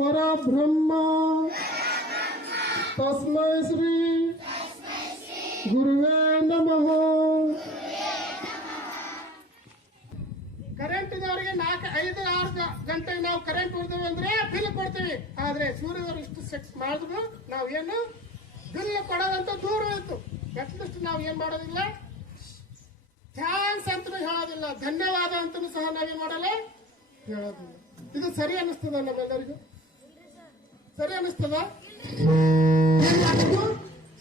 ಪರಬ್ರಹ್ಮ ತಸ್ಮೈ ಶ್ರೀ ಗುರುವೇ ನಮಃ. ಕರೆಂಟ್ ಇದ್ದವರಿಗೆ 4-5-6 ಗಂಟೆಗೆ ನಾವು ಕರೆಂಟ್ ಹೊಡೆದೇವೆ ಅಂದ್ರೆ ಬಿಲ್ ಕೊಡ್ತೀವಿ. ಆದ್ರೆ ಸೂರ್ಯದವರು ಇಷ್ಟು ಸೆಟ್ ಮಾಡಿದ್ರು ನಾವು ಏನು ಬಿಲ್ ಕೊಡೋದಂತ ದೂರ ಇತ್ತು. ಅಟ್ಲೀಸ್ಟ್ ನಾವು ಏನ್ ಮಾಡೋದಿಲ್ಲ, ಥ್ಯಾಂಕ್ಸ್ ಅಂತಲೂ ಹೇಳೋದಿಲ್ಲ, ಧನ್ಯವಾದ ಅಂತಲೂ ಸಹ ನಾವೇನ್ ಮಾಡಲ್ಲ, ಹೇಳೋದಿಲ್ಲ. ಇದು ಸರಿ ಅನ್ನಿಸ್ತದ? ನಮ್ಮೆಲ್ಲರಿಗೂ ಸರಿ ಅನ್ನಿಸ್ತದ?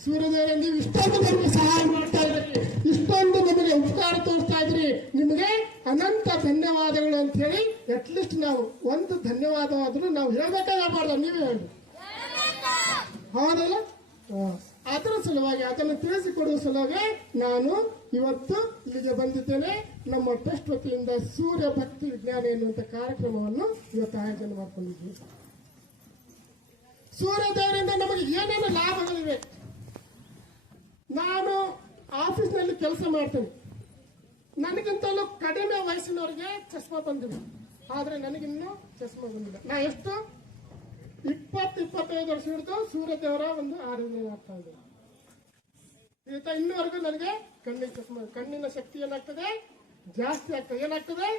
ಸೂರ್ಯದೇವ ನೀವು ಇಷ್ಟೊಂದು ನಮಗೆ ಸಹಾಯ ಮಾಡ್ತಾ ಇದ್ರಿ, ಇಷ್ಟೊಂದು ನಮಗೆ ಉಪಕಾರ ತೋರಿಸ್ತಾ ಇದ್ರಿ, ನಿಮಗೆ ಅನಂತ ಧನ್ಯವಾದಗಳು ಅಂತ ಹೇಳಿ ಅಟ್ಲೀಸ್ಟ್ ನಾವು ಒಂದು ಧನ್ಯವಾದವಾದ್ರೂ ನಾವು ಹೇಳ್ಬೇಕಾಗಬಾರ್ದು, ನೀವೇ ಹೇಳಿ. ಹೌದಲ್ಲ? ಅದರ ಸಲುವಾಗಿ ಅದನ್ನು ತಿಳಿಸಿಕೊಡುವ ಸಲುವಾಗಿ ನಾನು ಇವತ್ತು ಇಲ್ಲಿಗೆ ಬಂದಿದ್ದೇನೆ. ನಮ್ಮ ಟ್ರಸ್ಟ್ ವತಿಯಿಂದ ಸೂರ್ಯ ಭಕ್ತಿ ವಿಜ್ಞಾನ ಎನ್ನುವಂತ ಕಾರ್ಯಕ್ರಮವನ್ನು ಇವತ್ತು ಆಯೋಜನೆ ಮಾಡಿಕೊಂಡಿದ್ವಿ. ಸೂರ್ಯದೇವರಿಂದ ನಮಗೆ ಏನೇನು ಲಾಭಗಳಿವೆ. ನಾನು ಆಫೀಸ್ನಲ್ಲಿ ಕೆಲಸ ಮಾಡ್ತೇನೆ, ನನಗಿಂತಲೂ ಕಡಿಮೆ ವಯಸ್ಸಿನವರಿಗೆ ಚಸ್ಮಾ ಬಂದಿದೆ, ಆದ್ರೆ ನನಗಿನ್ನೂ ಚಸ್ಮಾ ಬಂದಿಲ್ಲ. ನಾ ಎಷ್ಟು 20-25 ವರ್ಷ ಹಿಡಿದು ಸೂರ್ಯದೇವರ ಒಂದು ಆರಾಧನೆ ಮಾಡ್ತಾ ಇದ್ದೇನೆ. ಇನ್ನೂವರೆಗೂ ನನಗೆ ಕಣ್ಣಿನ ಶಕ್ತಿ ಏನಾಗ್ತದೆ, ಜಾಸ್ತಿ ಆಗ್ತದೆ. ಏನಾಗ್ತದೆ?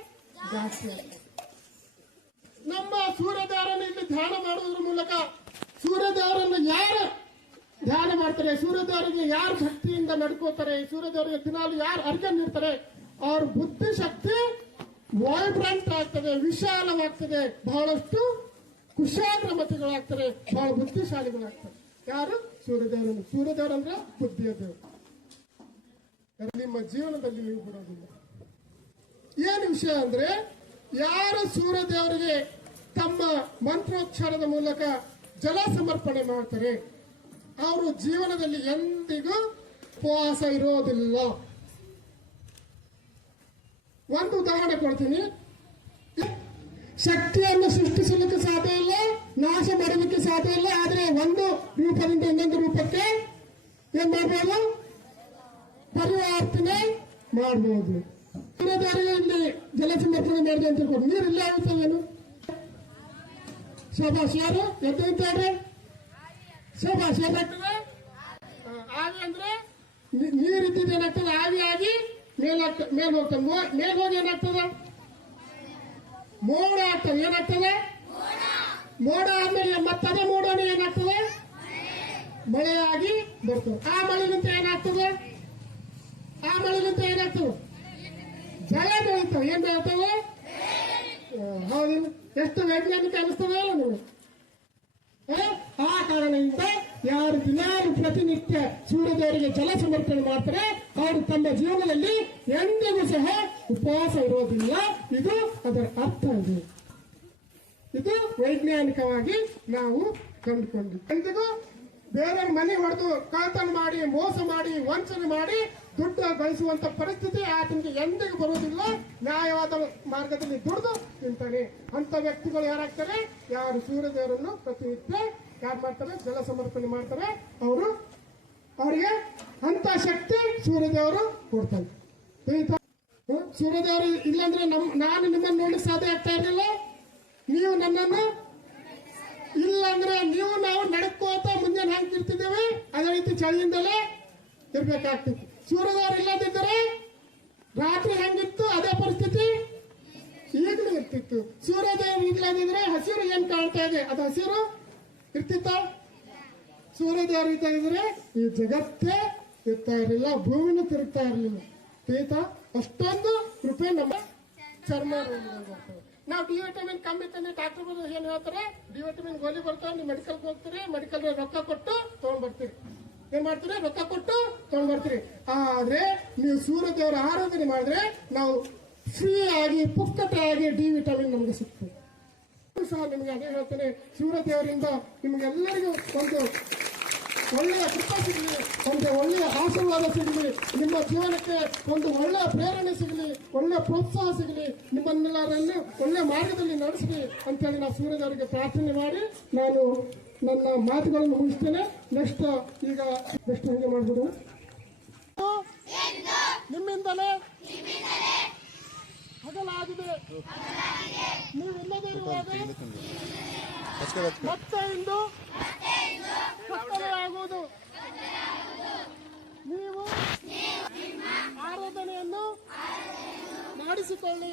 ಜಾಸ್ತಿ ಆಗ್ತದೆ. ನಮ್ಮ ಸೂರ್ಯದೇವರನ್ನು ಇಲ್ಲಿ ಧ್ಯಾನ ಮಾಡುವುದರ ಮೂಲಕ ಸೂರ್ಯದೇವರನ್ನು ಯಾರು ಧ್ಯಾನ ಮಾಡ್ತಾರೆ, ಸೂರ್ಯದೇವರಿಗೆ ಯಾರು ಭಕ್ತಿಯಿಂದ ನಡ್ಕೋತಾರೆ, ಸೂರ್ಯದೇವರಿಗೆ ದಿನಾಲು ಯಾರು ಅರ್ಘ್ಯ ನೀಡ್ತಾರೆ, ಅವ್ರ ಬುದ್ಧಿಶಕ್ತಿ ವೈಬ್ರೆಂಟ್ ಆಗ್ತದೆ, ವಿಶಾಲವಾಗ್ತದೆ, ಬಹಳಷ್ಟು ಕುಶಾಗ್ರಮತಿಗಳಾಗ್ತಾರೆ, ಬಹಳ ಬುದ್ಧಿಶಾಲಿಗಳಾಗ್ತಾರೆ. ಯಾರು? ಸೂರ್ಯದೇವರನ್ನು. ಸೂರ್ಯದೇವರಂದ್ರೆ ಬುದ್ಧಿಯ ದೇವರು. ನಿಮ್ಮ ಜೀವನದಲ್ಲಿ ನೀವು ಬಿಡೋದಿಲ್ಲ. ಏನು ವಿಷಯ ಅಂದ್ರೆ, ಯಾರು ಸೂರ್ಯದೇವರಿಗೆ ತಮ್ಮ ಮಂತ್ರೋಚ್ಚಾರದ ಮೂಲಕ ಜಲ ಸಮರ್ಪಣೆ ಮಾಡ್ತಾರೆ ಅವರು ಜೀವನದಲ್ಲಿ ಎಂದಿಗೂ ಉಪವಾಸ ಇರೋದಿಲ್ಲ. ಒಂದು ಉದಾಹರಣೆ ಕೊಡ್ತೀನಿ. ಶಕ್ತಿಯನ್ನು ಸೃಷ್ಟಿಸಲಿಕ್ಕೆ ಸಾಧ್ಯ ಇಲ್ಲ, ನಾಶ ಮಾಡಲಿಕ್ಕೆ ಸಾಧ್ಯ ಇಲ್ಲ. ಆದ್ರೆ ಒಂದು ರೂಪದಿಂದ ಇನ್ನೊಂದು ರೂಪಕ್ಕೆ ಏನ್ ಮಾಡಬಹುದು? ಪರಿವರ್ತನೆ ಮಾಡಬಹುದು. ಇಲ್ಲಿ ಜಲ ಸಮರ್ಪಣೆ ಮಾಡಿದೆ ಅಂತ ತಿಳ್ಕೊಂಡು ನೀರು ಇಲ್ಲೇ ಆಗುತ್ತವೇನು? ಶೋಭಾಷ್ ಯಾರು ಎದ್ದಿದ್ದಾರೆ? ಶೋಭಾಷ್ ಏನಾಗ್ತದೆ? ಆವಿ ಅಂದ್ರೆ ನೀರಿದ್ದಿದ್ದು ಏನಾಗ್ತದೆ? ಆವಿ ಆಗಿ ಮೇಲ್ ಹೋಗ್ತದೆ. ಮೇಲ್ ಹೋಗಿ ಏನಾಗ್ತದೆ? ಮೋಡ ಆಗ್ತದೆ. ಏನಾಗ್ತದೆ? ಮೋಡ ಆದ್ಮೇಲೆ ಮತ್ತದೇ ಮೋಡನೇ ಏನಾಗ್ತದೆ? ಮಳೆಯಾಗಿ ಬರ್ತದೆ. ಆ ಮಳೆಗಿಂತ ಏನಾಗ್ತದೆ? ಆ ಮಳೆಗಿಂತ ಏನಾಗ್ತದೆ? ಜಲ ಬೆಳೀತವೆ. ಏನ್ ಬೆಳೀತವೆ? ಹೌದಿಲ್ಲ? ಎಷ್ಟು ವೈಜ್ಞಾನಿಕ ಅನಿಸ್ತದೆ ಅಲ್ಲ ನೀವು? ಆ ಕಾರಣದಿಂದ ಯಾರು ದಿನಾಲು ಪ್ರತಿನಿತ್ಯ ಸೂರ್ಯದೇವರಿಗೆ ಜಲ ಸಮರ್ಪಣೆ ಮಾಡ್ತಾರೆ ಅವರು ತಮ್ಮ ಜೀವನದಲ್ಲಿ ಎಂದಿಗೂ ಸಹ ಉಪವಾಸ ಇರೋದಿಲ್ಲ. ಇದು ಅದರ ಅರ್ಥ. ಇದು ವೈಜ್ಞಾನಿಕವಾಗಿ ನಾವು ಕಂಡುಕೊಂಡ್ವಿ. ಎಂದಿಗೂ ಬೇರೆಯವ್ರ ಮನೆ ಹೊಡೆದು ಕಳ್ಳತನ ಮಾಡಿ, ಮೋಸ ಮಾಡಿ, ವಂಚನೆ ಮಾಡಿ ದುಡ್ಡು ಗಳಿಸುವಂತ ಪರಿಸ್ಥಿತಿ ಆತನಿಗೆ ಎಂದಿಗೂ ಬರುವುದಿಲ್ಲ. ನ್ಯಾಯವಾದ ಮಾರ್ಗದಲ್ಲಿ ದುಡಿದು ತಿಂತಾನೆ. ಅಂತ ವ್ಯಕ್ತಿಗಳು ಯಾರಾಗ್ತಾರೆ? ಯಾರು ಸೂರ್ಯದೇವರನ್ನು ಪ್ರತಿನಿತ್ಯ ಯಾರು ಮಾಡ್ತಾರೆ? ಜಲ ಸಮರ್ಪಣೆ ಮಾಡ್ತಾರೆ. ಅವರಿಗೆ ಅಂತ ಶಕ್ತಿ ಸೂರ್ಯದೇವರು ಕೊಡ್ತಾರೆ. ಸೂರ್ಯದೇವರು ಇಲ್ಲಾಂದ್ರೆ ನಾನು ನಿಮ್ಮನ್ನು ನೋಡ್ಲಿಕ್ಕೆ ಸಾಧ್ಯ ಆಗ್ತಾ ಇರಲಿಲ್ಲ. ನೀವು ನನ್ನನ್ನು ಇಲ್ಲಾಂದ್ರೆ ನಾವು ನಡ್ಕೋತ ಮುಂಜಾನೆ ಹಾಕಿರ್ತಿದ್ದೇವೆ. ಅದೇ ರೀತಿ ಚಳಿಯಿಂದಲೇ ಇರ್ಬೇಕಾಗ್ತಿತ್ತು. ಸೂರ್ಯದೇವರು ಇಲ್ಲದಿದ್ದರೆ ರಾತ್ರಿ ಹೆಂಗಿತ್ತು ಅದೇ ಪರಿಸ್ಥಿತಿ ಈಗಲೂ ಇರ್ತಿತ್ತು. ಸೂರ್ಯದೇವರು ಇಲ್ಲದಿದ್ರೆ ಹಸಿರು ಏನ್ ಕಾಣ್ತಾ ಇದೆ ಅದು ಹಸಿರು ಇರ್ತಿತ್ತ? ಸೂರ್ಯದೇವರು ಇದ್ದರೆ ಈ ಜಗತ್ತೇ ಇರ್ತಾ ಇರಲಿಲ್ಲ, ಭೂಮಿನೂ ತಿರುಗ್ತಾ ಇರಲಿಲ್ಲ. ಅಷ್ಟೊಂದು ಕೃಪೆ ನಮ್ಮ ಚರ್ಮ ರೋಗಗಳು. ನಾವು ಡಿ ವಿಟಮಿನ್ ಕಮ್ಮಿ ತಂದ್ರೆ ಡಾಕ್ಟರ್ ಏನ್ ಹೇಳ್ತಾರೆ? ಡಿ ವಿಟಮಿನ್ ಗೋಲಿ ಬರ್ತಾವೆ, ನೀವು ಮೆಡಿಕಲ್ಗೆ ಹೋಗ್ತೀರಿ, ಮೆಡಿಕಲ್ ರೊಕ್ಕ ಕೊಟ್ಟು ತಗೊಂಡ್ ಬರ್ತೀರಿ. ಏನ್ ಮಾಡ್ತೀರಿ? ರೊಕ್ಕ ಕೊಟ್ಟು ತಗೊಂಡ್ ಬರ್ತೀರಿ. ಆದ್ರೆ ನೀವು ಸೂರ್ಯದೇವರ ಆರಾಧನೆ ಮಾಡಿದ್ರೆ ನಾವು ಫ್ರೀ ಆಗಿ ಪುಕ್ಕಟಾಗಿ ಡಿ ವಿಟಮಿನ್ ನಮಗೆ ಸಿಗ್ತದೆ. ಸಹ ನಿಮಗೆ ಅದೇ ಹೇಳ್ತೇನೆ, ಸೂರ್ಯದೇವರಿಂದ ನಿಮಗೆಲ್ಲರಿಗೂ ಒಂದು ಒಳ್ಳೆಯ ಕೃಪೆ ಸಿಗಲಿ, ಒಂದು ಒಳ್ಳೆಯ ಆಶೀರ್ವಾದ ಸಿಗಲಿ, ನಿಮ್ಮ ಜೀವನಕ್ಕೆ ಒಂದು ಒಳ್ಳೆಯ ಪ್ರೇರಣೆ ಸಿಗಲಿ, ಒಳ್ಳೆಯ ಪ್ರೋತ್ಸಾಹ ಸಿಗಲಿ, ನಿಮ್ಮನ್ನೆಲ್ಲರನ್ನು ಒಳ್ಳೆಯ ಮಾರ್ಗದಲ್ಲಿ ನಡೆಸಲಿ ಅಂತೇಳಿ ನಾವು ಸೂರ್ಯದೇವರಿಗೆ ಪ್ರಾರ್ಥನೆ ಮಾಡಿ ನಾನು ನನ್ನ ಮಾತುಗಳನ್ನು ಮುಗಿಸ್ತೇನೆ. ನೆಕ್ಸ್ಟ್ ಹೇಗೆ ಮಾಡ್ಬೋದು? ನಿಮ್ಮಿಂದಲೇ ಹಗಲಾಗಿದೆ, ನೀವಿಲ್ಲದಿರುವಾಗ ಮತ್ತೆ ಇಂದು ಕತ್ತಲೆಯಾಗುವುದು. ನೀವು ಆರಾಧನೆಯನ್ನು ಮಾಡಿಸಿಕೊಳ್ಳಿ.